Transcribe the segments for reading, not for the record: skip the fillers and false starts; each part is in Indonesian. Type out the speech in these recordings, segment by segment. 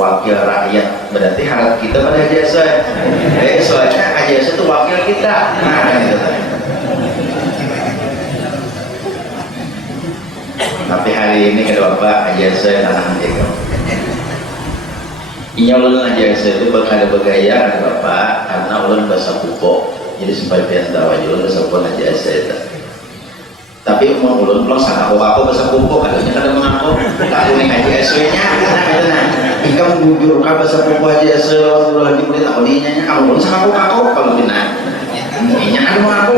wakil rakyat, berarti harap kita pada Haji Asoi. Soalnya Haji Asoi itu wakil kita. Tapi hari ini kata Bapak Haji Asoi tanah Andika. Iya ulun Haji Asoi itu bakal bergaya kata Bapak karena ulun bahasa pupuk. Jadi sebagian tahu aja ulun bahasa pupuk Haji Asoi itu. Tapi umur ulun belum sana aku bahasa pupuk katanya kada mengaku tak ini Haji Asoi-nya jika menggujur ka bahasa pupuk Haji Asoi Rasulullah di murid aku dinya kamu belum sana aku kalau tidak ini ada mengaku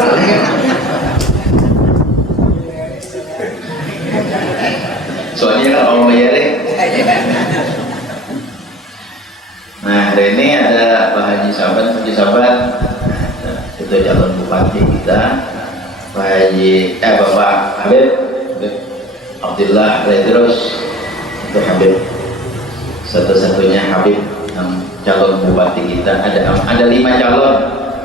Haji Saban, itu calon bupati kita, Pak Haji, Bapak Habib Abdullah Redros, itu Habib, satu-satunya Habib yang calon bupati kita. Ada 5 calon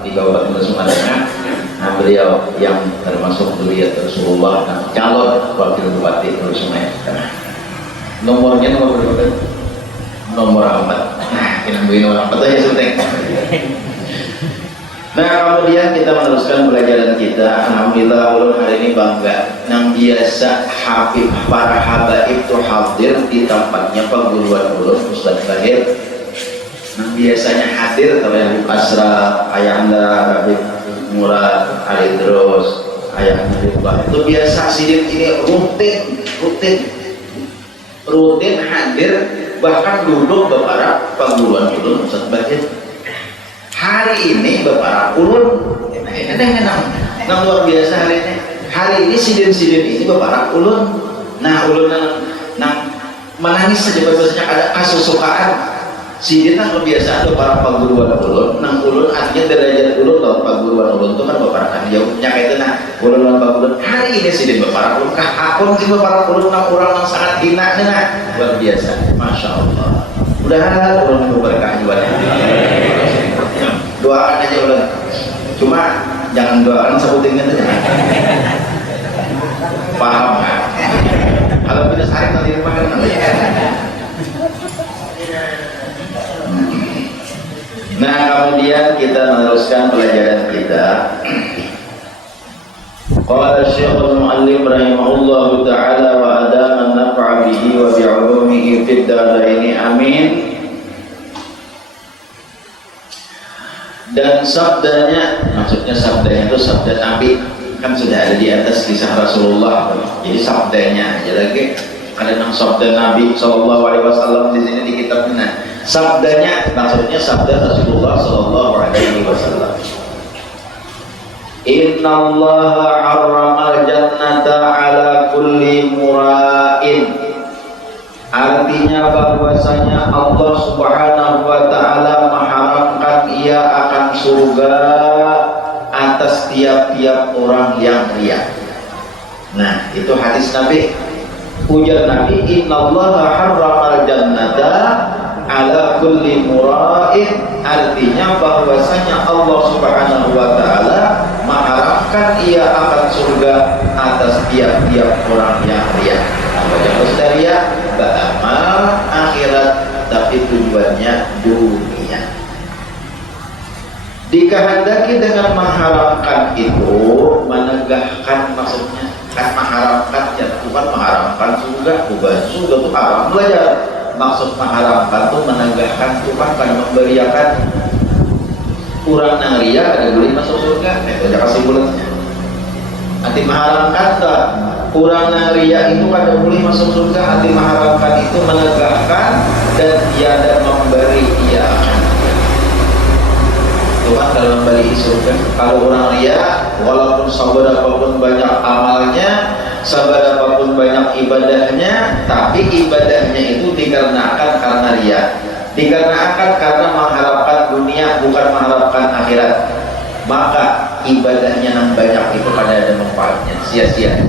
di Kabupaten Sumatera. Nah, beliau yang termasuk Zuriyat Rasulullah, calon wakil bupati Sumatera. Nomornya nomor berapa? Nomor 4. Nah, kita ambil nomor 4 aja penting. Nah, kemudian kita meneruskan pelajaran kita. Alhamdulillah, ulun hari ini bangga. Yang biasa Habib para habaib itu hadir di tempatnya perguruan ulun Ustaz Bahir. Yang biasanya hadir kalau yang Habib Asra, Ayanda, Habib Murad, Alidros, Ayanda Habib Bah. Itu biasa sidin ini rutin hadir, bahkan duduk beberapa perguruan ulun Ustaz Bahir. Hari ini beberapa ulun yang luar biasa hari ini. Hari ini sidin ini beberapa ulun. Nah, ulun nang menangis saja biasanya ada kesusukaan. Sidin kan kebiasaan beberapa perguruan ulun. Nang ulun artinya derajat ulun atau perguruan ulun itu kan beberapa kan jauhnya kayak itu. Nah, ulun dan perguruan hari ini sidin beberapa ulun. Akun sih beberapa ulun nang orang yang sangat hina nah luar biasa. Masya Allah. Mudah-mudahan ulun berkah juga. Doakan aja ulun, cuma jangan doakan sebutin aja. Paham nggak? Kalau kita saring nanti rumah kan nanti. Nah, kemudian kita meneruskan pelajaran kita. Qala Syekhul Mu'allim rahimahullahu ta'ala wa adama an-naf'a bihi wa bi'ulumihi fid daraini amin. Dan sabdanya, maksudnya sabdanya itu sabda Nabi, kan sudah ada di atas kisah Rasulullah. Jadi sabdanya aja lagi. Ada yang sabda Nabi Sallallahu Alaihi Wasallam di sini di kitabnya. Sabdanya maksudnya sabda Rasulullah Sallallahu Alaihi Wasallam. Inna Allah harramal jannata ala kulli mura'in. Artinya bahwasanya Allah Subhanahu wa ta'ala mengharamkan ia akan surga atas tiap-tiap orang yang riya. Nah, itu hadis Nabi. Ujar Nabi, innallaha harramal jannata ala kulli mura'in. Artinya bahwasanya Allah Subhanahu wa ta'ala mengharamkan ia akan surga atas tiap-tiap orang yang riya. Jangan ria, beramal akhirat tapi tujuannya dunia. Dikehendaki dengan mengharamkan itu menegahkan, maksudnya kan mengharamkan ya, bukan mengharamkan surga, bukan surga itu haram belajar. Maksud mengharamkan itu menegahkan Tuhan kan memberiakan kurang nang ria kada boleh masuk surga. Itu aja kasih bulatnya. Nanti mengharamkan tak kurang ria itu kada boleh masuk surga. Hati mengharapkan itu menegakkan dan tiada memberi ia akan. Tuhan kalau memberi surga. Kalau orang ria, walaupun seberapapun banyak amalnya, seberapapun banyak ibadahnya, tapi ibadahnya itu dikarenakan karena ria, dikarenakan karena mengharapkan dunia bukan mengharapkan akhirat, maka ibadahnya yang banyak itu kada ada manfaatnya, sia-sia.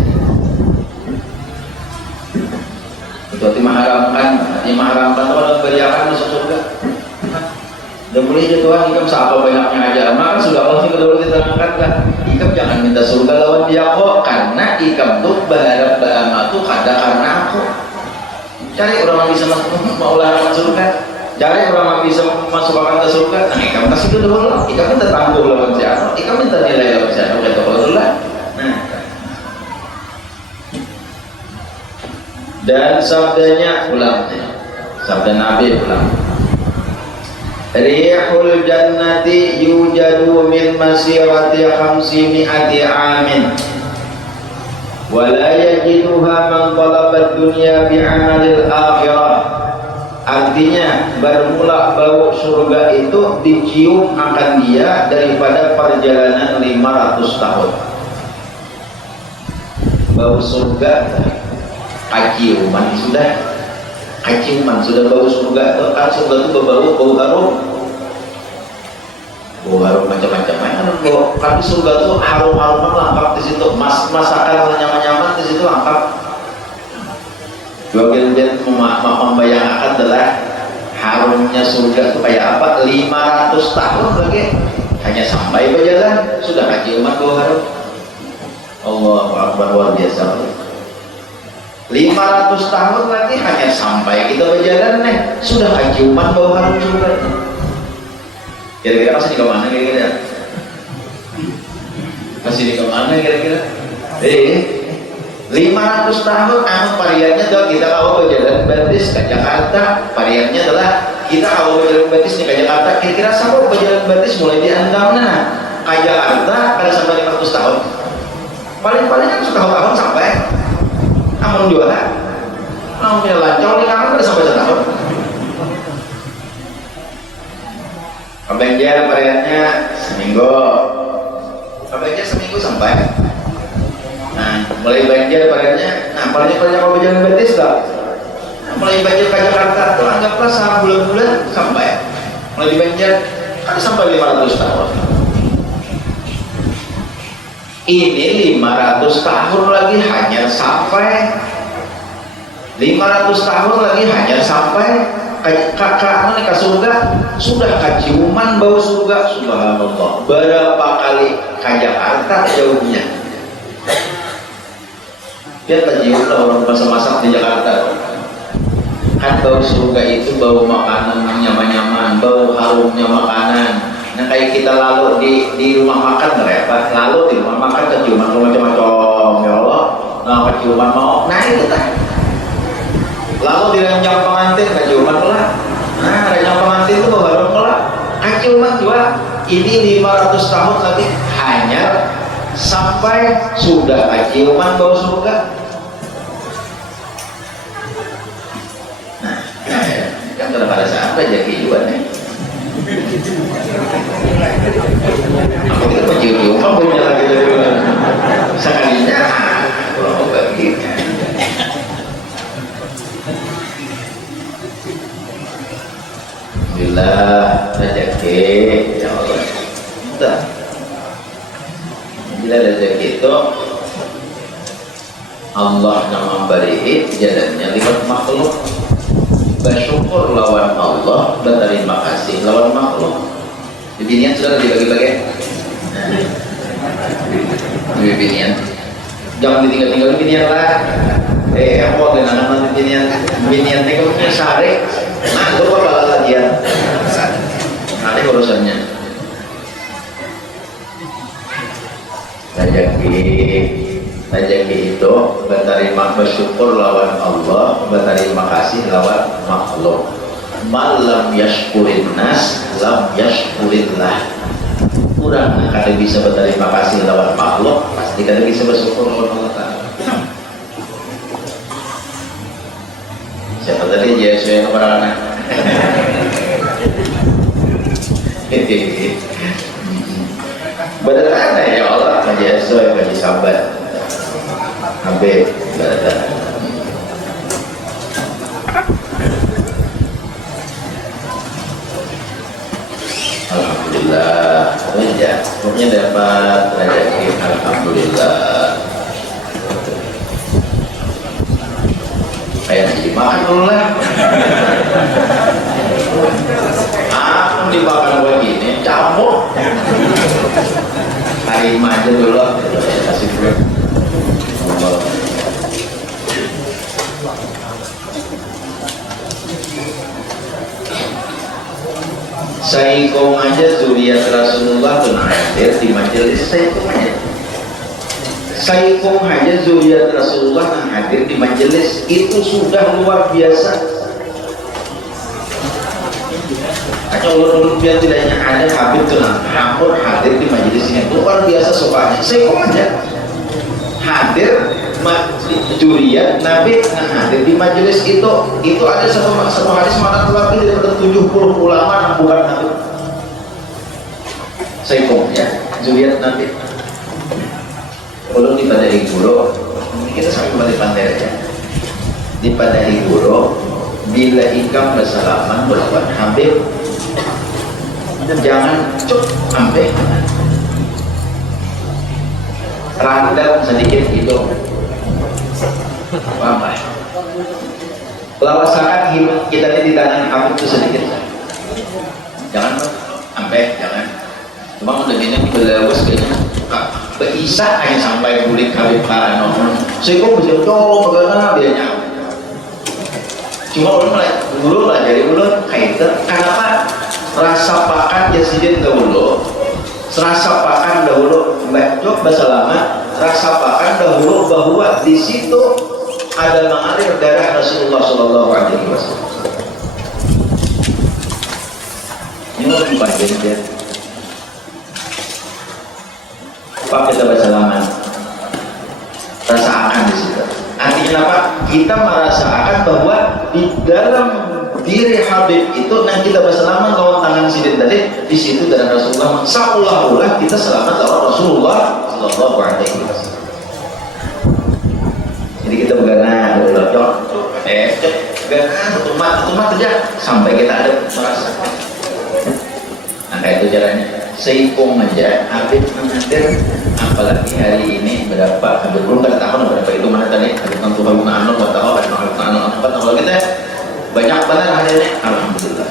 Itu arti mengharamkan orang beriakan masuk surga. Dan boleh aja Tuhan, ikam siapa banyaknya aja, maka sudah pasti kedua diterangkan lah. Ikam jangan minta surga lawan dia kok, karena ikam tuh berharap beramal tuh kada karena aku. Cari orang yang bisa mau larangan surga, cari orang yang bisa masukkan ke surga. Nah, ikam kasih itu dulu, ikam minta tangguh lawan siapa, ikam minta nilai lawan siapa, kata Allah lah. Nah, dan sabdanya ulang, sabda Nabi ulang. Rihul jannati yujadu min masirati 500 amin wa la yajiduha man talaba dunya bi'amalil akhirah. Artinya bermula bau surga itu dicium akan dia daripada perjalanan 500 tahun. Bau surga kaciuman sudah bau surga itu kan surga itu bau harum. harum macam-macam. Tapi surga tuh harum-haruman lengkap di situ, masakan nyaman-nyaman di situ lengkap. Bagian membayangkan adalah harumnya surga itu kayak apa? 500 tahun lagi hanya sampai berjalan sudah haji umat bau harum. Allahu Akbar, luar biasa. 500 tahun lagi hanya sampai kita berjalan nih sudah haji umat bau harum surga. Kira-kira masih di kemana kira-kira? Masih di kemana kira-kira? 500 tahun variannya adalah kita kalau berjalan batis ke Jakarta, variannya adalah kita kalau berjalan batis ke Jakarta, kira-kira sama berjalan batis mulai di Andamna ke Jakarta pada sampai 500 tahun. Paling-paling kan setahun-tahun sampai. Namun jualan, namun punya lancau nih kan pada sampai setahun. Kebanjar variannya seminggu, kebanjar seminggu sampai. Nah, mulai banjir variannya, nah paling kalau berjalan batis tak? Nah, mulai banjir ke Jakarta, anggaplah bulan-bulan sampai. Mulai banjir kan sampai 500 tahun. Ini 500 tahun lagi hanya sampai 500 tahun lagi hanya sampai ke surga. Sudah keciuman bau surga, subhanallah. Berapa kali ke Jakarta jauhnya? Dia tercium lah orang masak-masak di Jakarta. Kan bau surga itu bau makanan yang nyaman-nyaman, bau harumnya makanan. Nah kayak kita lalu di rumah makan repot, lalu di rumah makan keciuman macam-macam, ya Allah. Nah keciuman mau, nah itu kan. Lalu di ranjang pengantin keciuman pula. Nah ranjang pengantin itu bau harum pula. Keciuman juga. Ini 500 tahun lagi hanya sampai sudah keciuman bau surga. Nah, kan pada saat aja kehidupan nih. Aku tidak mencium, kamu punya lagi sekalinya, kalau bagi. Bila rezeki, ya Allah, kita. Bila rezeki itu Allah yang memberi jalannya lewat makhluk. Bersyukur lawan Allah, berterima kasih lawan makhluk. Bibinian sudah dibagi-bagi. Bibinian, jangan ditinggal-tinggal bibinian lah. Aku akan anak bibinian, bibinian tinggal punya sehari. Nah, itu apa latihan? Nanti urusannya. Rezeki itu bersyukur lawan Allah, berterima kasih lawan makhluk. Malam yashkurin nas, lam yashkurillah. Kurang kada bisa berterima kasih lawan makhluk, pasti kada bisa bersyukur lawan Allah Ta'ala. Siapa tadi Yesus yang kemana? Benar ya Allah, Yesus yang bagi sabar. Habib berada. Alhamdulillah, ya, pokoknya dapat rezeki. Alhamdulillah. Kayak dimakan dulu lah. Aku dimakan begini, campur. Hari aja dulu, kasih dulu. Saikong aja zuriat Rasulullah tuh hadir di majelis Saikong aja. Saikong aja zuriat Rasulullah yang hadir di majelis itu sudah luar biasa. Atau ulun biar tidaknya ada Habib tuh hampir hadir di majelis ini luar biasa sukanya. Saikong aja hadir juriat Nabi yang hadir di majelis itu ada satu hadis mana lebih daripada 70 ulama yang bukan Nabi. Saikong ya juriat Nabi. Kalau di Padai Guru kita sampai kembali pandai ya. Di Padai Guru bila ikam bersalaman melawan Habib jangan cuk sampai randang sedikit itu apa? Lawasakan hidup kita ini di tangan kamu itu sedikit, jangan sampai jangan. Cuma udah gini belawas kayaknya bisa hanya sampai kulit kawin para nomor. Saya kok bisa tuh bagaimana biarnya? Cuma ulun mulai dulu lah dari ulun kaitan. Kenapa rasa pakan jasidin dahulu? Rasa pakan dahulu baca bahasa lama. Rasa pakan dahulu bahwa di situ ada mengalir darah Rasulullah Shallallahu Alaihi Wasallam. Ini lebih panjang dia. Pak kita baca lama. Rasa akan di situ. Artinya apa? Kita merasakan bahwa di dalam diri Habib itu, nah kita bersalaman lawan tangan sidin tadi, di situ darah Rasulullah. Seolah-olah kita selamat lawan Rasulullah Sallallahu Alaihi Wasallam. Jadi kita bergana, berlocok, tumat saja sampai kita ada merasakan. Nah itu caranya. Seipung aja Habib mengatir, apalagi hari ini berapa Habib belum kan tahun berapa itu mana tadi Habib tentu Habib Anu buat tahu Habib Anu kalau kita banyak banget hari ini alhamdulillah.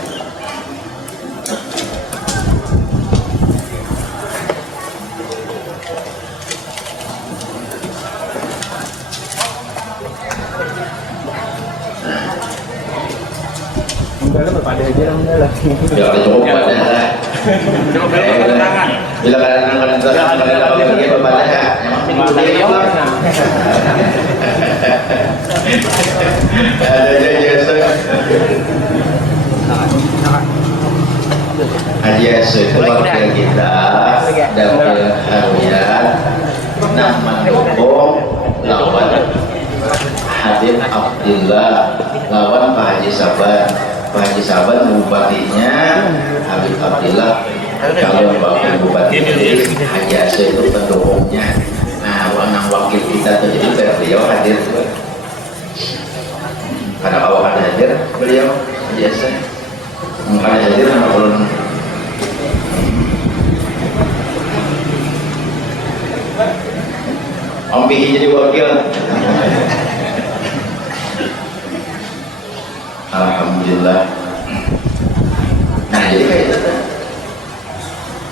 Enggak berpada aja enggak lah. Ya cukup pada lah. Bila kadang-kadang dia berpada ya. Ada jasa. Aja keluarga kita dapil harian nama dukung lawan Hadir Abdillah lawan Pak Haji Saban. Pak Haji Saban bupatinya Habib Abdillah, kalau Bapak Bupati Haji Asy itu pendukungnya. Nah, wakil kita tuh jadi beliau hadir tuh. Karena kalau ada hadir beliau Haji Asy. Makanya hadir nama ulun. Om Pihi jadi wakil. Alhamdulillah. Nah jadi kayak itu.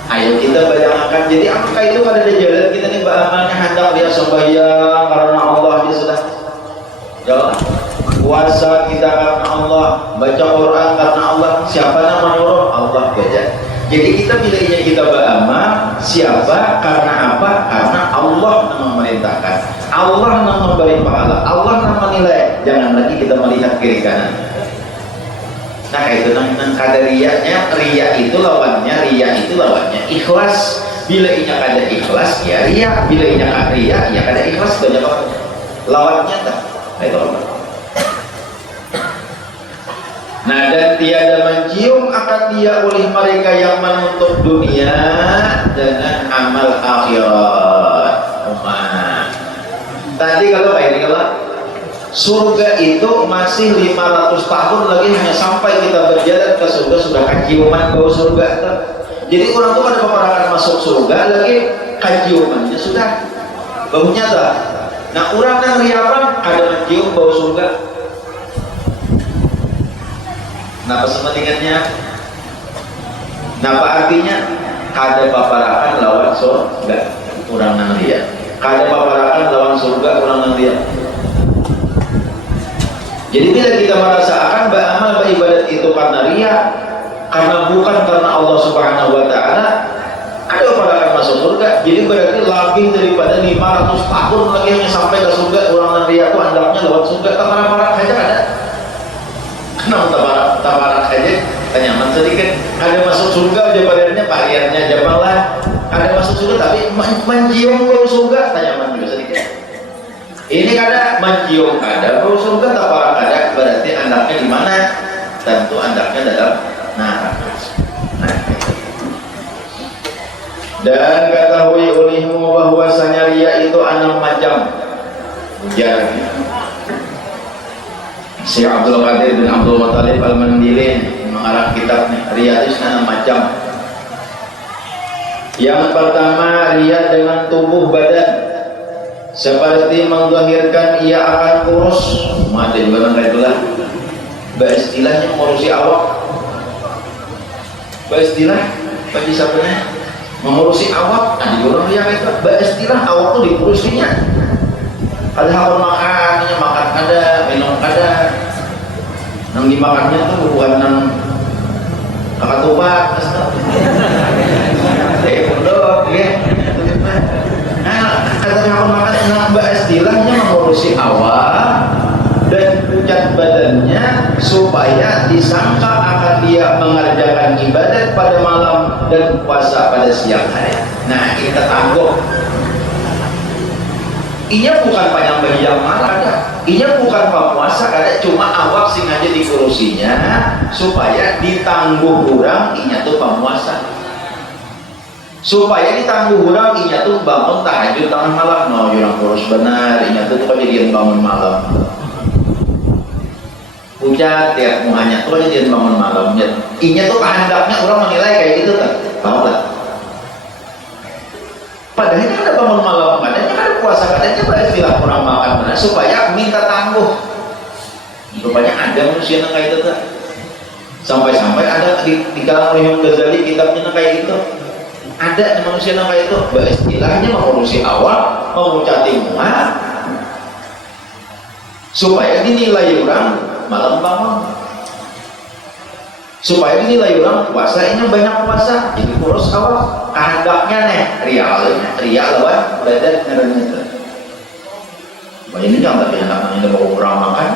Ayo kita bayangkan. Jadi apakah itu pada jalan kita nih bahannya hendak dia sembahyang karena Allah dia sudah jalan. Puasa kita karena Allah, baca Quran karena Allah. Siapa nama nyuruh? Allah saja. Jadi kita pilihnya kita beramal siapa karena apa? Karena Allah yang memerintahkan, Allah yang memberi pahala, Allah yang menilai. Jangan lagi kita melihat kiri kanan. Nah itu nang kadariyahnya, riya itu lawannya ikhlas. Bila inya kada ikhlas ya riya, bila inya kada riya ya kada ikhlas. Banyak banget lawannya tak. Itu apa? Nah dan tiada mencium akan dia oleh mereka yang menuntut dunia dengan amal akhirat. Tadi kalau kayak ini kalau surga itu masih 500 tahun lagi hanya sampai kita berjalan ke surga sudah kaciuman bau surga. Jadi orang tuh pada peperangan masuk surga lagi kaciumannya sudah baunya tak. Nah orang yang riapan ada mencium bau surga. Napa sementingannya? Napa artinya? Kada paparakan lawan surga orang yang riak. Kada paparakan lawan surga orang yang riak. Jadi bila kita merasakan beramal beribadat itu karena riya, karena bukan karena Allah Subhanahu wa taala, ada apa akan masuk surga. Jadi berarti lebih daripada 500 tahun lagi hanya sampai ke surga. Orang yang riya itu andaknya lewat surga. Tabarak saja ada. Kenapa tabarak saja? Nyaman sedikit. Ada masuk surga aja badannya, pariannya aja malah. Ada masuk surga tapi mencium bau surga, nyaman juga sedikit. Ini kada mencium kada bau surga, tabarak kada, berarti andaknya di mana? Tentu andaknya dalam neraka. Dan ketahui olehmu bahwasanya riya itu 6 macam. Ujar Syekh Abdul Qadir bin Abdul Muttalib Al-Mandili mengarang kitabnya riya itu 6 macam. Yang pertama, ria dengan tubuh badan, seperti menzahirkan ia akan kurus. Mata juga kan itulah. Istilahnya mengurusi awak. Istilah bagi siapanya mengurusi awak. Nah, di orang yang itu istilah awak tuh diurusinya. Ada hal makan, makan ada, minum ada. Yang dimakannya tuh bukan yang kakatupat. Pondok ya. Nah, kata hal makan nambah istilahnya mengurusi awak dan pucat badannya supaya disangka akan dia mengerjakan ibadat pada malam dan puasa pada siang hari. Nah, kita tangguh. Inya bukan panjang yang marah ada. Inya bukan puasa ada, cuma awak sing aja dikurusinya supaya ditangguh kurang inya tuh puasa. Supaya ditangguh kurang inya tuh bangun tahajud tengah malam. No, jurang kurus benar inya tuh kejadian bangun malam. Pucat ya muhanya tuh kejadian bangun malam. Inya tuh kehendaknya orang menilai kayak gitu kan. Tahu lah. Padahal ada bangun malam, kadangnya ada puasa, kadangnya bahas bilang kurang makan benar supaya minta tangguh. Rupanya ada manusia yang kayak itu. Sampai-sampai ada di kalangan Imam Ghazali kitabnya kayak gitu. Ada manusia yang kayak itu. Istilahnya mengurusi awal, mengucati muat, supaya dinilai orang malam bangun. Supaya dinilai orang puasa ini banyak puasa, jadi kurus awal. Kehendaknya nih ria lawan badan ngeranya itu. Banyak ini jangan tapi anak ini mau kurang makan,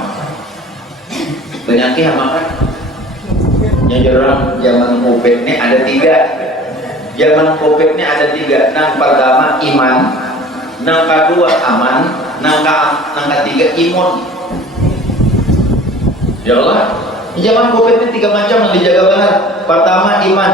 penyakit makan. Yang zaman COVID ini ada 3. Zaman COVID ini ada 3. Yang pertama iman, yang kedua aman, yang ketiga imun. Ya Allah, zaman COVID ini 3 macam yang dijaga benar. Pertama iman.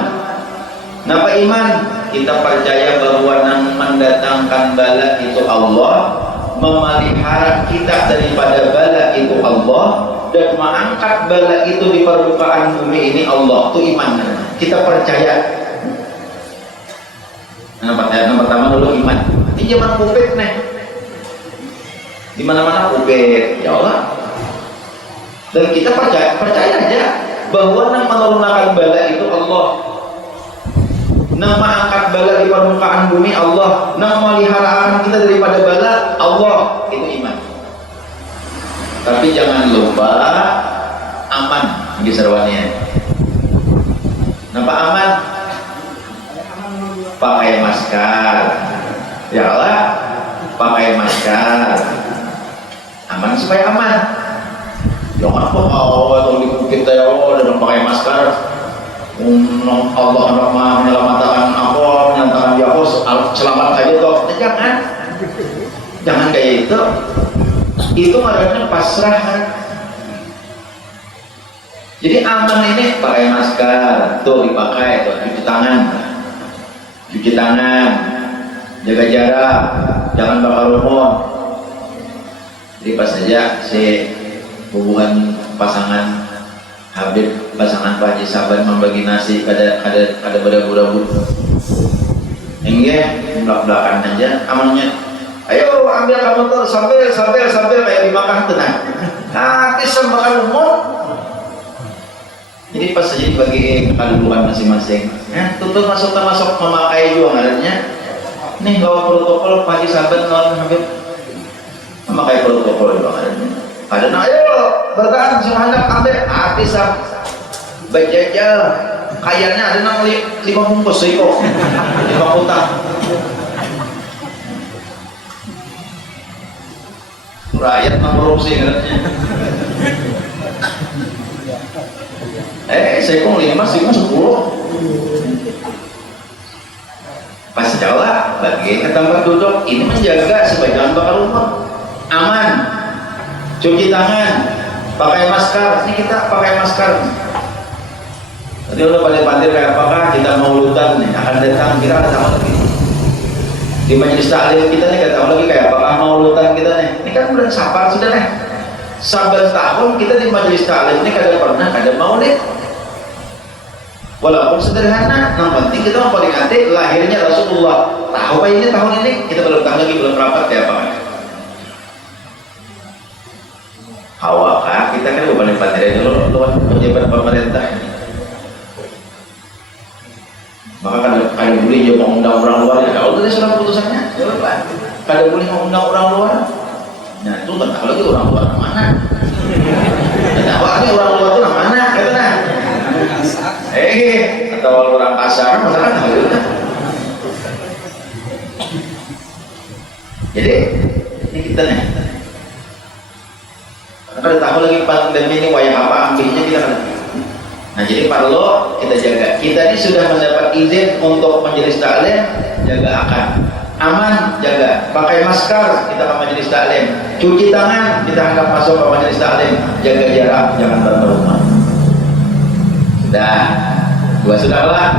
Napa iman? Kita percaya bahwa yang mendatangkan bala itu Allah, memelihara kita daripada bala itu Allah, dan mengangkat bala itu di permukaan bumi ini Allah. Itu iman. Kita percaya. Yang pertama dulu iman. Ini zaman COVID nih. Di mana-mana COVID, ya Allah. Dan kita percaya aja bahwa yang menurunkan bala itu Allah. Yang mengangkat bala di permukaan bumi Allah, yang memelihara kita daripada bala Allah, itu iman. Tapi jangan lupa aman di serwannya. Kenapa aman? Pakai masker. Ya Allah, pakai masker. Aman supaya aman. Jangan apa kalau di bukit ya Allah dan pakai masker. Allah hendak menyelamatkan aku, menyatakan dia aku selamat saja toh. Jangan kayak itu. Itu maknanya pasrah. Jadi aman ini pakai masker, tuh dipakai, tuh cuci tangan, jaga jarak, jangan bakar rumput. Jadi pas saja si hubungan pasangan Habib, pasangan Pak Haji Saban membagi nasi kada berabu-rabu. Enggak, belak-belakan aja amannya. Ayo ambil kamu tuh sambil kayak di Makkah tenang. Nanti sembahkan umur. Jadi pas saja dibagi kedudukan masing-masing. Tutup masuk memakai juga ngarannya. Nih bawa protokol Pak Haji Saban lawan Habib. Memakai protokol juga ngarannya. Ada ayo bertahan semangat ambil bisa bajajal kayaknya ada nang 5 bungkus kok 5 kotak rakyat korupsi katanya. Saya kok 5 10 pas jauh bagi ke tempat duduk ini menjaga supaya jangan bakar rumah aman. Cuci tangan, pakai masker. Ini kita pakai masker. Tadi udah pandai-pandai kayak apakah kita mau lutan nih akan datang kita akan tahu lagi. Di majelis taklim kita nih kita tahu lagi kayak apakah mau lutan kita nih. Ini kan bulan Safar sudah nih. 11 tahun kita di majelis taklim ini kada pernah kada maulid. walaupun sederhana, yang penting kita memperingati lahirnya Rasulullah. Tahu apa ini tahun ini? Kita belum tahu lagi, belum rapat kayak apa. Awak kita kan bukan pandai dulu luar pejabat pemerintah. Maka kada boleh juga mengundang orang luar. Ya kalau tadi sudah putusannya, kada boleh mengundang orang luar. Nah itu kan tahu lagi orang luar mana? Dan awalnya orang luar itu mana? Kata nah. Atau orang pasar, masalah tahu. Jadi ini kita nih. Kalau tahu lagi pandemi ini wayang apa ambilnya kita kan. Nah jadi perlu kita jaga. Kita ini sudah mendapat izin untuk majelis taklim, jaga akan aman, jaga. Pakai masker kita ke majelis taklim, cuci tangan kita hendak masuk ke majelis taklim, jaga jarak, jangan berkerumun. Sudah, dua sudahlah.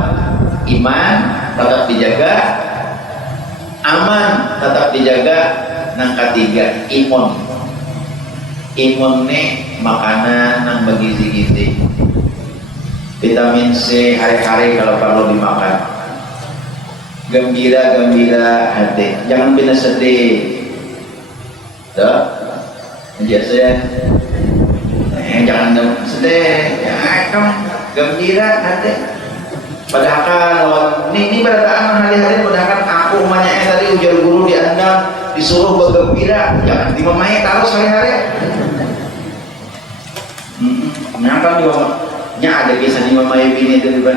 Iman tetap dijaga, aman tetap dijaga. Nang ketiga imun. Imun nih makanan nang bergizi-gizi, vitamin C hari-hari kalau perlu dimakan. Gembira hati, jangan pernah sedih. Tuh, biasa jangan sedih. Ya, kamu gembira hati. Padahal kan ini berataan hari-hari, padahal aku umanya tadi ujar guru di Anda disuruh bergembira, jangan dimamai terus hari-hari. Kenapa dia ada kisah di Mama Yubini itu juga.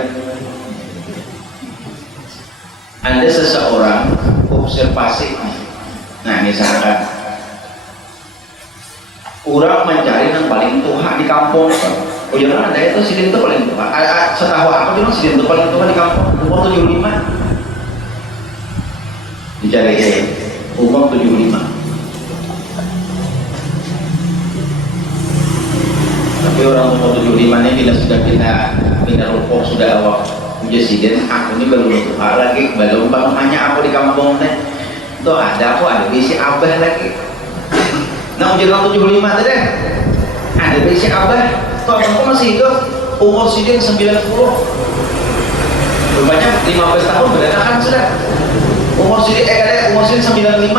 Ada seseorang observasi. Nah misalkan orang mencari yang paling tua di kampung. Oh jangan ada itu sidin itu paling tua. Setahu aku cuma sidin itu paling tua di kampung. Umur 75. Dicari umur 75. Tapi orang umur 75 ini bila sudah pindah rokok sudah awak presiden, aku ini baru tua lagi, belum hanya aku di kampung nih. Tuh ada bisi abah lagi. Nah ujian 75 tadi ada bisi abah. Tuh aku masih hidup, umur sidin 90. Rupanya 15 tahun berdatangan sudah. Umur sidin umur sidin 95.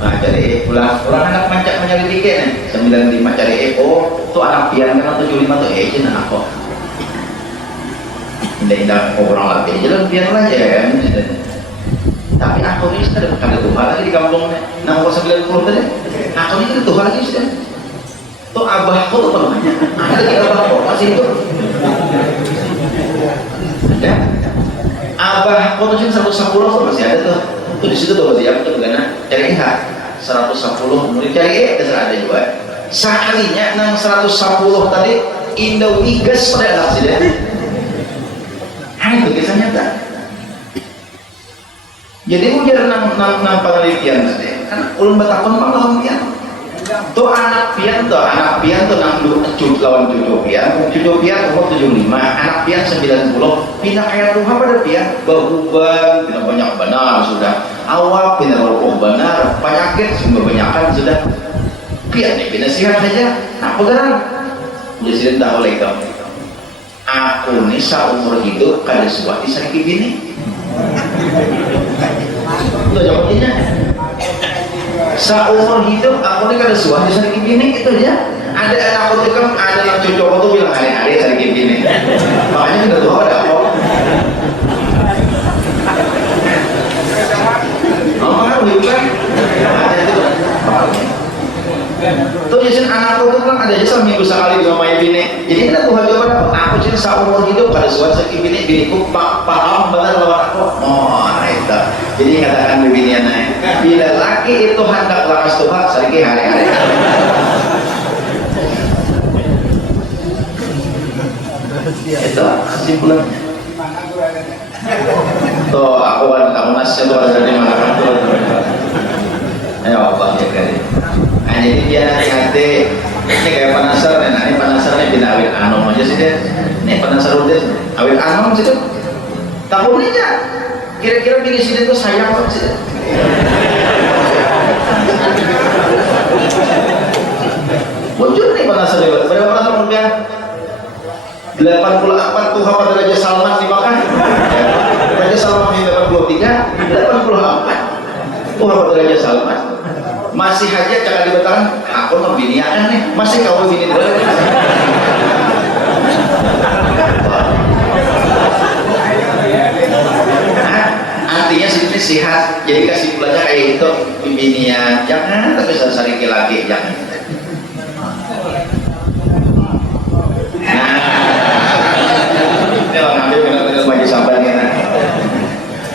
Nah jadi orang anak mancak menyelidiki nih 95 cari tuh anak pian kan 75 tuh cina aku indah orang lagi jalan pian lah ya kan. Tapi aku ini sudah ada Tuhan lagi di kampungnya. Nah umur 90 tadi aku ini ada Tuhan lagi sudah. Tuh abahku tuh namanya ada lagi abahku masih itu ya. Abahku tuh 110 tuh masih ada tuh. Itu di situ tuh siapa tuh karena cari 110 murid cari ada juga. Sekalinya nang 110 tadi Indo Igas pada anak sih deh. Itu kisahnya tak. Jadi ujar nang penelitian tadi kan ulun batakon lawan pian. Tuh anak pian tuh nang lawan cucu pian umur 75, anak pian 90, pindah kayak Tuhan pada pian, beruban, pindah banyak benar sudah, awak pindah rokok benar, penyakit semua banyakan sudah, pian nih pindah sihat saja, apa kan? Jadi tahu lagi kamu, aku nih seumur hidup kada suatu sakit ini, tuh jawabnya. Seumur hidup aku ini kada suah di sakit gini itu ya. Ada anak aku kan ada yang cucu aku tuh bilang hari-hari sakit gini. Makanya kita tuh ada apa? Kan bukan? Ada itu. Tuh jadi anak aku tuh kan ada aja seminggu sekali sama bini. Jadi kita tuh jawaban apa? Aku jadi seumur hidup kada suah sakit gini. Biniku paham benar lawan aku. Oh, itu. Jadi katakan begini naik. Bila laki itu hendak lakas Tuhan, sedikit hari-hari. Itu kesimpulannya. Tuh aku ada nasnya tuh ada di mana kan tuh. Ayo Allah ya kali. Nah jadi dia hati ini kayak panasar nih. Nah ini panasar nih bina awit anom aja sih deh. Ini panasar udah awit anom sih tuh. Tahun aja. Kira-kira bini sini tuh sayang kok sih. Muncul nih panasar lewat. Berapa panasar rupiah? 84 tuh apa Raja Salman di Makkah? Raja Salman yang 83, 84 tuh apa Raja Salman? Masih aja jangan dibetakan, aku mau biniakan nih, masih kau bini dulu. Artinya sini sehat, jadi kesimpulannya kayak gitu, binian jangan, tapi sering laki jangan.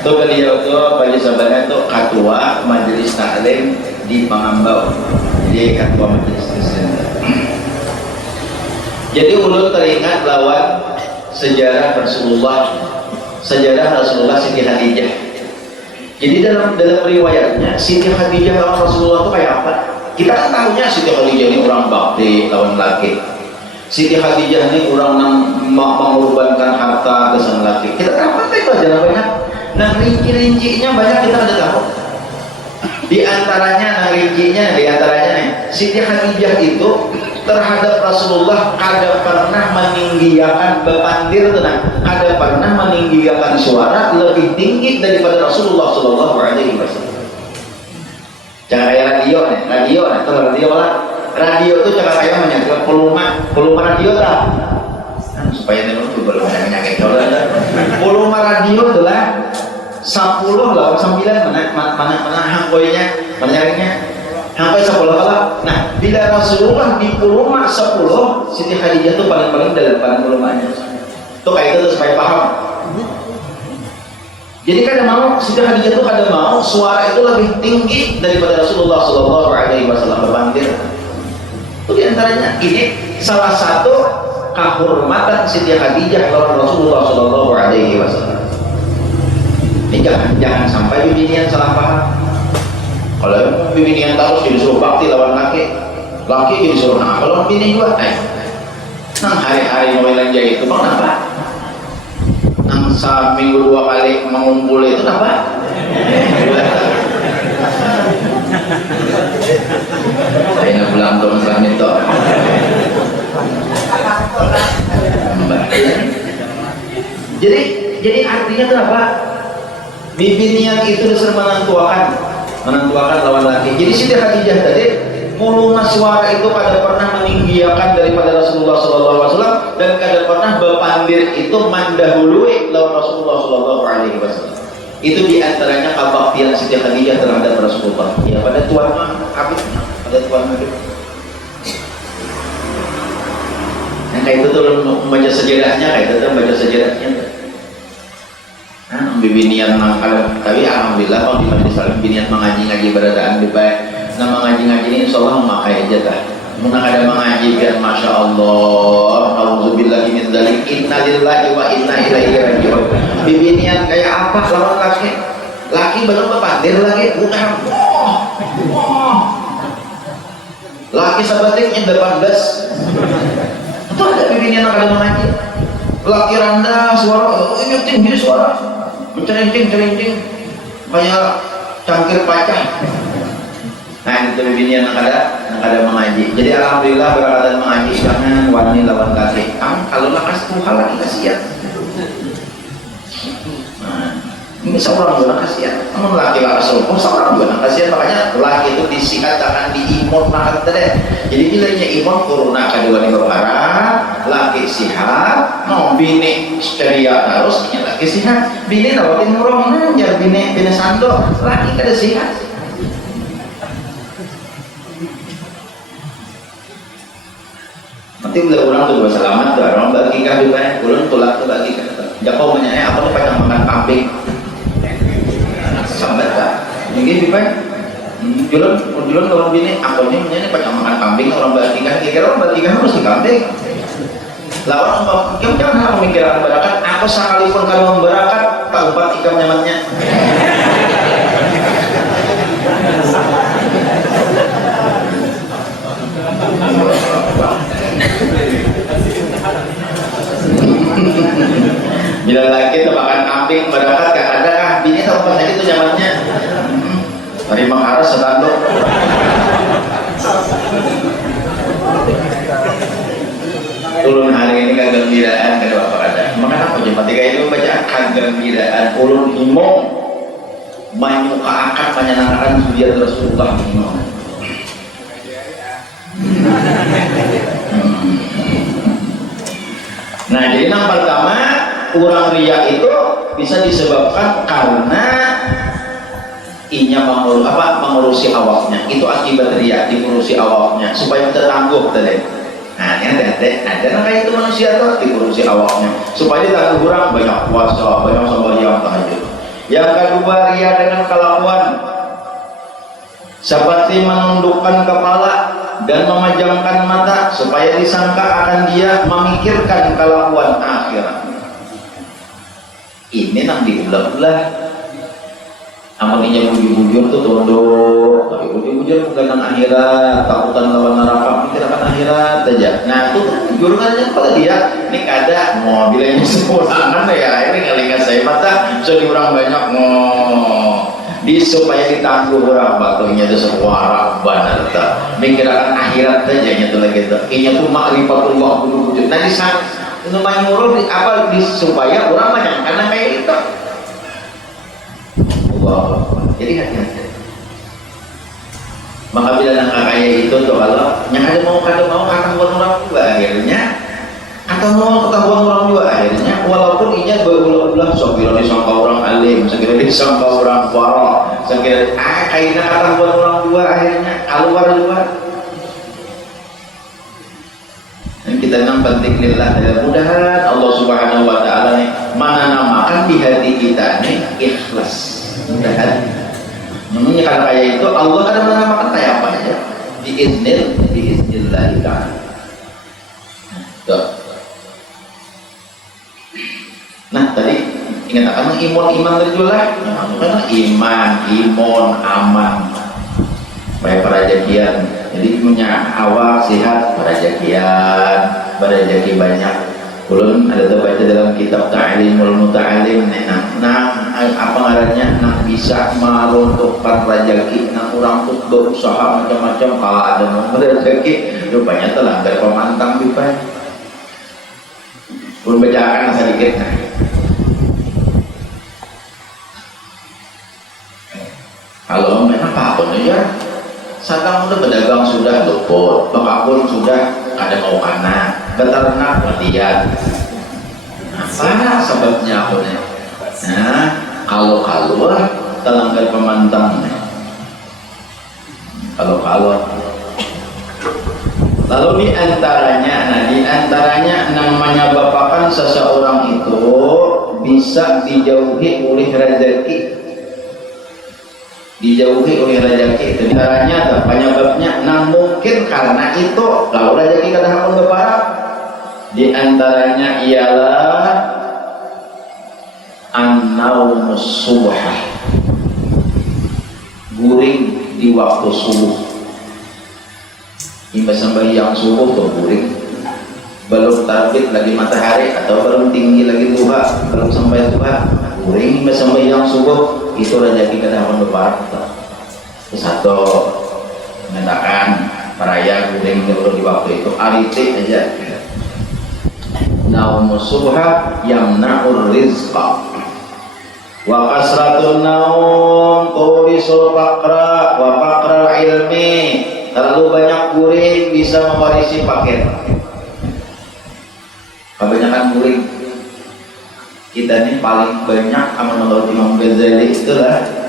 Tuh beliau tuh bagi sahabatnya tuh ketua majelis taklim di Pangambau, jadi ketua majelis taklim. Jadi ulun teringat lawan sejarah Rasulullah Siti Khadijah. Jadi dalam riwayatnya Siti Khadijah lawan Rasulullah itu kayak apa? Kita kan tahunya Siti Khadijah ini orang bakti lawan laki. Siti Khadijah ini orang yang mengorbankan harta ke sang laki. Kita tahu itu aja namanya. Nah rinci-rincinya banyak kita ada tahu. Di antaranya nih, Siti Khadijah itu terhadap Rasulullah kada pernah meninggikan bepandir tenang, kada pernah meninggikan suara lebih tinggi daripada Rasulullah Shallallahu Alaihi Wasallam. Jangan kayak radio nih, tuh radio lah. Radio tuh jangan kayak menyangkut volume radio tak? Supaya nih tuh belum menyangkut volume radio adalah 10 lah, 9 mana hangkoinya, menyarinya sampai 10 kala. Nah, bila Rasulullah di volume 10, Siti Khadijah tuh paling dari 80-nya. Tuh kayak itu supaya paham. Jadi kada mau Siti Khadijah tuh kada mau suara itu lebih tinggi daripada Rasulullah Shallallahu Alaihi Wasallam berbandir. Itu diantaranya ini salah satu kehormatan Siti Khadijah lawan Rasulullah Shallallahu Alaihi Wasallam. Ini jangan sampai binian salah paham. Kalau binian terus disuruh bakti lawan laki jadi suruh nah kalau bini juga nang hari-hari belanja itu bang apa? Nang seminggu 2 kali mengumpul itu apa? Saya nggak pulang tahun selam itu. Jadi artinya itu apa? Bibinian itu disuruh menentuakan lawan laki. Jadi Siti Khadijah tadi volume suara itu kada pernah meninggikan daripada Rasulullah Sallallahu Alaihi Wasallam dan kada pernah bepandir itu mendahului lawan Rasulullah Sallallahu Alaihi Wasallam. Itu diantaranya kabaktian Siti Khadijah terhadap Rasulullah. Ya pada Tuhan Habib, pada Tuhan Habib. Yang kayak itu tuh membaca sejarahnya, bibinian mangkal, tapi alhamdulillah kalau di majelis salim bibinian mengaji beradaan di baik. Nah mengaji ini insya Allah memakai aja dah. Mungkin ada mengaji kan, masya Allah, nauzubillahi min dzalik, inna lillahi wa inna ilaihi raji'un. Bibinian kayak apa lawan laki baru bepandir lagi, bukan. Laki sabatiknya 18. Itu ada bibinian yang ada mengaji. Laki rendah suara, ini tinggi suara. Mencerincing kayak cangkir pacah. Nah itu bibinian yang ada mengaji. Jadi alhamdulillah berkaitan mengaji jangan wani lawan laki. Kalau lakas Tuhan lagi kasihan. Nah, ini seorang juga kasihan. Namun laki lakas seorang juga kasihan. Makanya laki itu disikat jangan diimun makan tadi. Jadi bilanya imun kuruna kedua di barat, laki sihat, no bini ceria terus, laki sihat, bini nawatin murong nanjar bini sando, laki kada sihat. Nanti bila orang tuh selamat tuh orang bagikan juga, ulun tulak tuh bagikan. Jakau menyanya apa nih pacang makan kambing, sambat tak? Ini bipai. Jualan orang bini, aku ini menyanya pacang makan kambing orang bagikan. Kira orang bagikan harus di kambing. Lawan kamu jangan aku mikirkan berakat. Aku sekalipun kalau memberakat, tak umpat ikam nyamannya. Bila lagi tuh makan kambing berakat gak ada kah? Bini tak umpat lagi tuh nyamannya. Dari mengharus setanduk. Turun hari ini kagak kagembiraan kada apa kada. Maka apa je ketika itu baca kagembiraan ulun himong banyu kaakad panjenengan suriat Rasulullah himong. Nah, jadi yang pertama kurang riya itu bisa disebabkan karena mengurusi awaknya. Itu akibat riya, diurusi awaknya supaya tertangguh tadi. Nah, ini ada kayak itu manusia tuh diurusi awaknya supaya ditangguh orang banyak puasa, banyak sembahyang tahajud. Yang kedua riya dengan kelakuan seperti menundukkan kepala dan memejamkan mata supaya disangka akan dia memikirkan kelakuan akhirat. Ini nang diulah-ulah. Amun inya bujur-bujur tuh tunduk, tapi bujur-bujur bukan nang akhirat, takutan lawan neraka, mikir akan akhirat aja. Nah itu bujur kan pada dia, ini kada mau bilangnya sepulangan ya, ini ngelingat saya mata, so di orang banyak di supaya ditangguh orang batunya itu sebuah benar tak mikirkan akhirat aja itu lagi itu ini tuh makrifatullah bujur-bujur. Nah di saat itu menyuruh apa supaya orang banyak karena kayak itu. Wow. Jadi hati-hati. Maka bila nak kayak itu tuh kalau yang ada mau katakan orang juga akhirnya atau mau ketahuan orang juga akhirnya walaupun inya berulah-ulah sekira disangka orang alim, sekira disangka orang faro, sekira kayaknya ketahuan orang juga akhirnya keluar juga. Dan kita memang penting lillah dan mudahan Allah Subhanahu wa taala nih menanamkan di hati kita nih ikhlas. Mudahan namanya karena kayak itu Allah akan menamakan kayak apa ya biiznillah ta'ala. Nah tadi ingat akan iman terjulah karena iman aman baik perajakian jadi punya awal sehat berajaki banyak. Ulun ada baca dalam kitab Ta'limul Muta'alim apa ngarannya bisa meruntuhkan rezeki orang tuh berusaha macam-macam kalau ada nomor rezeki rupanya terlanggar pemantang pipa. Ulun bacakan sedikit kalau memang apapun aja sadang udah berdagang sudah luput bakapun sudah ada mau kana beternak latihan apa sebabnya aku nih nah kalau terlanggar pemantang kalau lalu di antaranya namanya bapakan seseorang itu bisa dijauhi oleh rezeki caranya atau penyebabnya nah mungkin karena itu lalu rezeki kada hakun beparah di antaranya ialah an-naumus subhah guring di waktu subuh imba sembahyang subuh tuh guring belum terbit lagi matahari atau belum tinggi lagi duha belum sampai duha guring imba sembahyang subuh itu rezeki kada hakun beparah. Satu mengatakan perayaan guring di waktu itu arite aja naumus subha yamna'ur rizqa wa kasratun naum turisul faqra wa faqral ilmi terlalu banyak guring bisa mewarisi paket kebanyakan guring kita ini paling banyak menurut Imam Ghazali itulah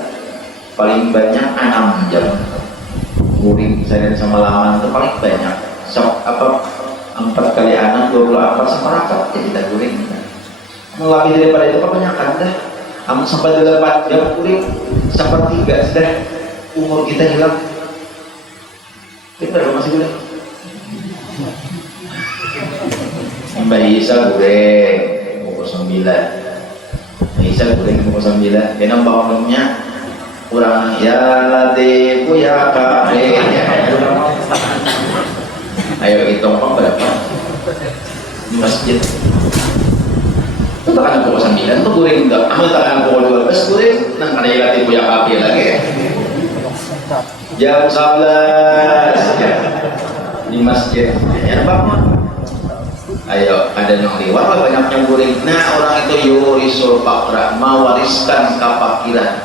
paling banyak 6 jam guring saya sama laman itu paling banyak apa 4 kali 6 24 seperempat ya kita guring lebih daripada itu kebanyakan dah sampai 8 jam guring sepertiga sudah umur kita hilang kita masih guring Mbak Isa guring pukul 9 Mbak Isa guring pukul 9 karena bangunnya kurang ya latifu ya kafe ayo hitung berapa di masjid itu takkan pukul 9 tuh guring enggak amal takkan pukul 12 guring nang ada ya latifu ya kafe lagi jam 11 ya. Di masjid ya bangun Ayo, ada yang liwat banyaknya guring. Nah, orang itu yurisul fakra, mewariskan kefakiran.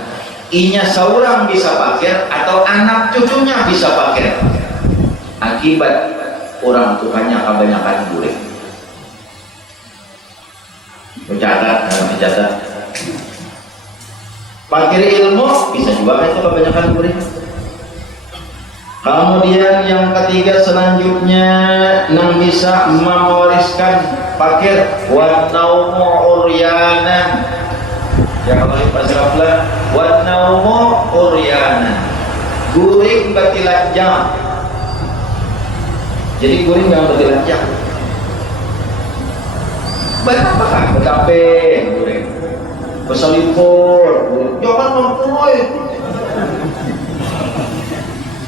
Inya seorang bisa fakir atau anak cucunya bisa fakir. Akibat orang tuanya kebanyakan guring. Mencatat. Fakir ilmu bisa juga itu kebanyakan guring. Kemudian yang ketiga selanjutnya yang bisa mewariskan fakir wa naumu uryanan. Yang lain pasrahlah wa naumu uryanan. Guring batilanjang. Jadi guring yang batilanjang. Berapa betape guring. Besalipur, jangan mempunyai.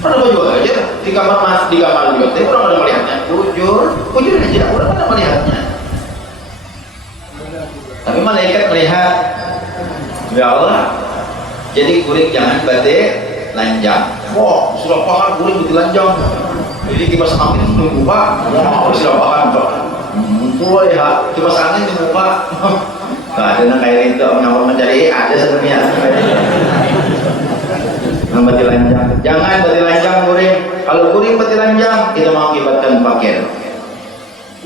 Ada baju aja di kamar juga, tapi orang ada melihatnya. Bujur aja, orang ada melihatnya. Tapi malaikat melihat, ya Allah. Jadi guring jangan bade lanjang. Wah, sudah paham guring bade lanjang. Jadi kipas angin membuka, wah sudah paham pak. Tuh ya, kipas angin membuka. Nah, ada yang kayak itu, orang mencari ada sebenarnya. Bati lanjang, jangan bati lanjang guring. Kalau guring bati lanjang itu mengakibatkan fakir.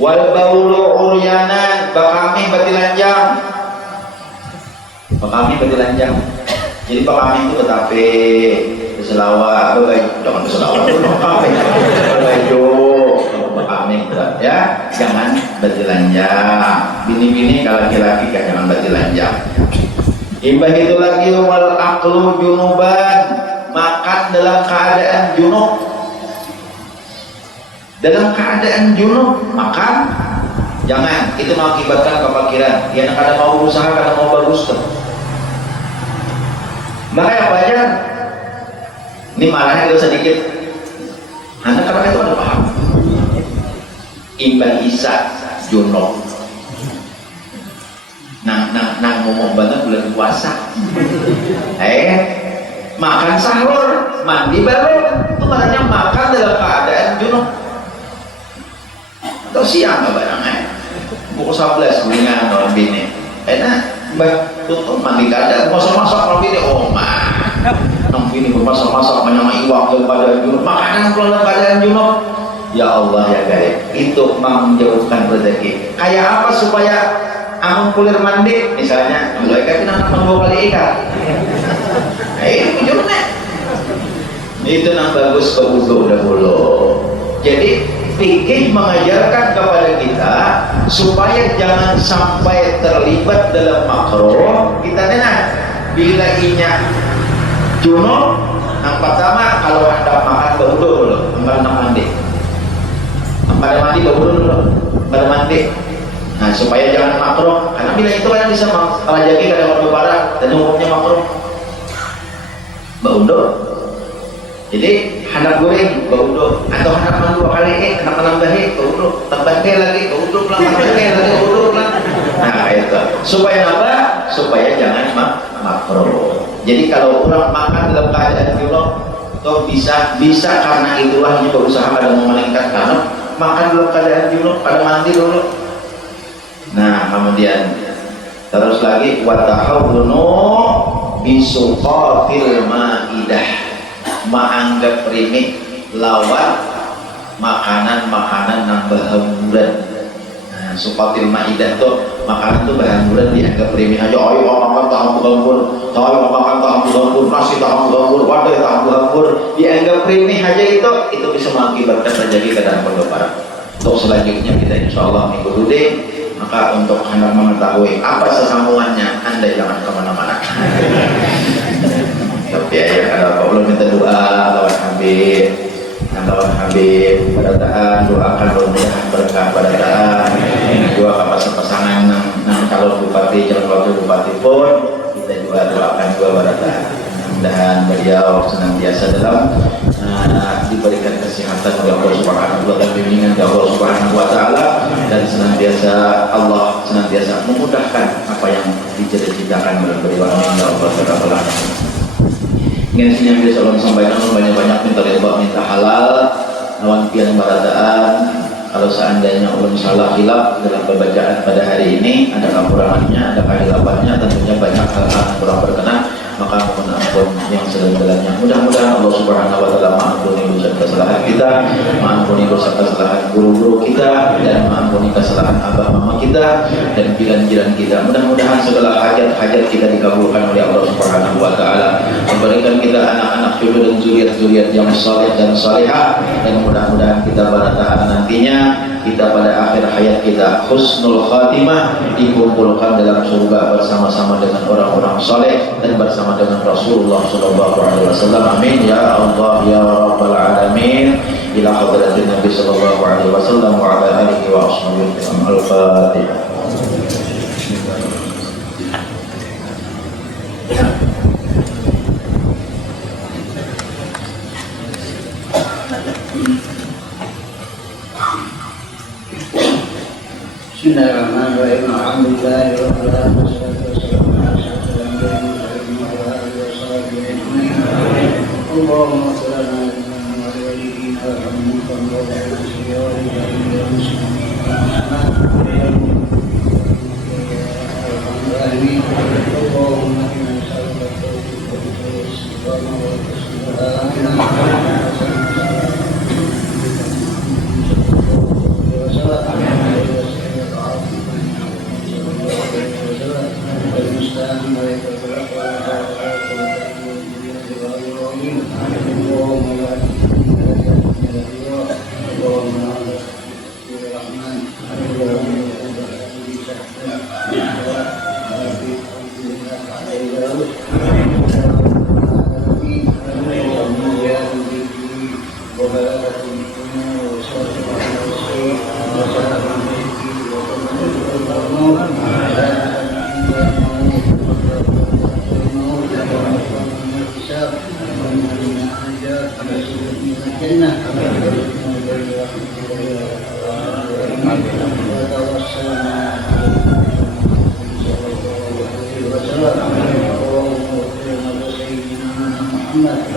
Wal baulu uryanan, bakami bati lanjang. Bakami bati lanjang. Jadi bakami itu betape, beselawat, jangan beselawat, berbaju, bakami ya, jangan bati lanjang. Bini-bini kalau laki-laki jangan bati lanjang. Imbah itu lagi wal aqlu junuban. Makan dalam keadaan junub. Dalam keadaan junub makan jangan, itu mengakibatkan kefakiran. Ya kadang mau berusaha, kadang mau bagus tuh. Makanya wajar. Ini marahnya kita sedikit. Anak-anak itu ada paham. Imbang isa junub. Nang ngomong banget bulan puasa. Makan sahur, mandi baru, itu maknanya makan dalam keadaan junub. Atau siang nggak barangnya, pukul 11 kuningan orang bini. Mbak tutup mandi kada, masak-masak orang bini, oh mah, orang bini bermasak-masak menyama iwak dalam keadaan junub, makanan pulang dalam keadaan junub. Ya Allah ya gaib, itu menjauhkan rezeki. Kayak apa supaya amun kulir mandi, misalnya, mulai kan anak 2 kali ikat. Itu yang bagus ke wudhu dahulu. Jadi fikih mengajarkan kepada kita supaya jangan sampai terlibat dalam makruh. Kita dengar bila inya junub, yang pertama kalau hendak makan berwudhu dulu, hendak mandi. Pada mandi berwudhu dulu, pada mandi. Nah supaya jangan makruh, karena bila itu kan bisa melajaki kadang waktu parah dan hukumnya makruh. Berwudhu. Jadi hendak goreng berwudhu, atau hendak 2 kali hendak menambahi berwudhu, tambahnya lagi berwudhu pulang, tambahnya lagi berwudhu pulang. Nah itu supaya apa? Supaya jangan makruh. Jadi kalau orang makan dalam keadaan junub, atau bisa karena itulah dia berusaha pada memalingkan tanah, makan dalam keadaan junub, pada mandi dulu. Nah kemudian terus lagi watahawunu bisuqafil ma'idah, menganggap remeh lawan makanan-makanan yang berhamburan. Nah, suqafil ma'idah tuh makanan tuh berhamburan dianggap remeh aja. Ayo makan tahu berhambur, ayo makan tahu berhambur, nasi tahu berhambur, wadah tahu berhambur, dianggap remeh aja. Itu bisa mengakibatkan terjadi keadaan berlebaran. Untuk selanjutnya kita insyaallah minggu depan. Maka untuk hendak mengetahui apa sesambungannya, Anda jangan kemana-mana. Tapi ya kalau Allah minta doa lawan Habib pada taat, doakan mudah-mudahan berkah pada taat, doa kapal pasangan nang calon bupati, calon wakil bupati pun kita juga doakan juga pada taat. Mudah-mudahan beliau senantiasa dalam diberikan kesehatan oleh Allah Subhanahu wa taala, bimbingan dari Allah Subhanahu wa taala, dan senantiasa Allah senantiasa memudahkan apa yang dicita-citakan dalam beribadah kepada Allah Subhanahu wa taala. Ingin sini yang bisa Allah sampaikan banyak-banyak minta ridha, minta halal, lawan pian baradaan, kalau seandainya ulun salah hilaf dalam pembacaan pada hari ini, ada kekurangannya, ada kehilafannya, tentunya banyak hal-hal kurang berkenan, maka mohon ampun yang sedalam-dalamnya. Mudah-mudahan Allah Subhanahu wa taala mengampuni dosa kesalahan kita, mengampuni dosa kesalahan guru-guru kita, dan mengampuni kesalahan abah mama kita dan jiran-jiran kita. Mudah-mudahan segala hajat-hajat kita dikabulkan oleh Allah Subhanahu wa taala, memberikan kita anak-anak cucu dan zuriat-zuriat yang saleh dan salihah, dan mudah-mudahan kita pada tahap nantinya kita pada akhir hayat kita husnul khatimah, dikumpulkan dalam surga bersama-sama dengan orang-orang saleh dan bersama dengan Rasulullah sallallahu alaihi wasallam. Amin ya Allah ya rabbal alamin. Ila hadratin Nabi sallallahu alaihi wasallam wa ala alihi wa ashabihi. Al-Fatihah. Bismillahirrahmanirrahim. Alhamdulillahi rabbil alamin. Wassalatu wassalamu ala Allahumma shalli ala Muhammadin wa ala alihi Muhammad